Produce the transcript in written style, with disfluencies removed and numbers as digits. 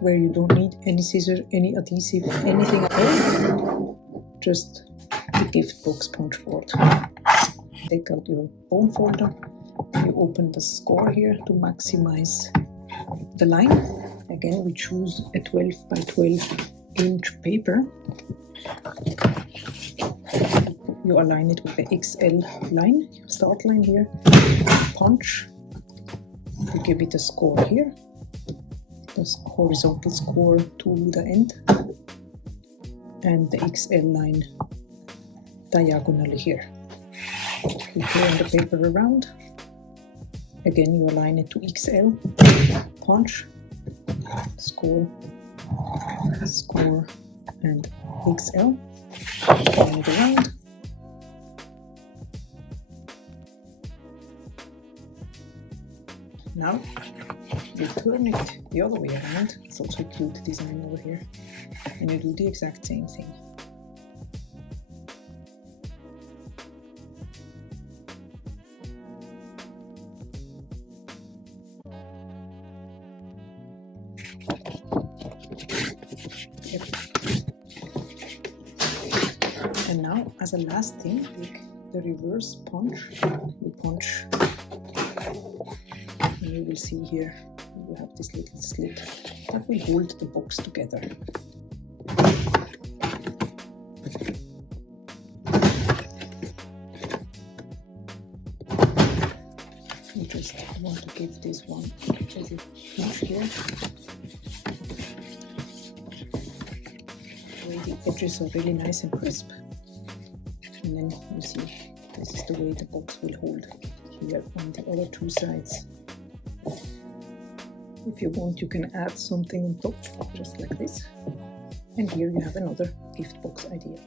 where you don't need any scissors, any adhesive, anything at all. Just the gift box punch board. Take out your bone folder. You open the score here to maximize the line. Again, we choose a 12 by 12 inch paper. You align it with the XL line, start line here, punch. You give it a score here, the horizontal score to the end, and the XL line diagonally here. You turn the paper around. Again, you align it to XL, punch, score, score, and XL. Turn it around. Now you turn it the other way around. It's also a cute design over here. And you do the exact same thing. Yep. And now, as a last thing, take the reverse punch. You punch, and you will see here you have this little slit that will hold the box together. You just want to give this one a little pinch here. The edges are really nice and crisp, and then you see this is the way the box will hold here on the other two sides. If you want, you can add something on top, just like this, and here you have another gift box idea.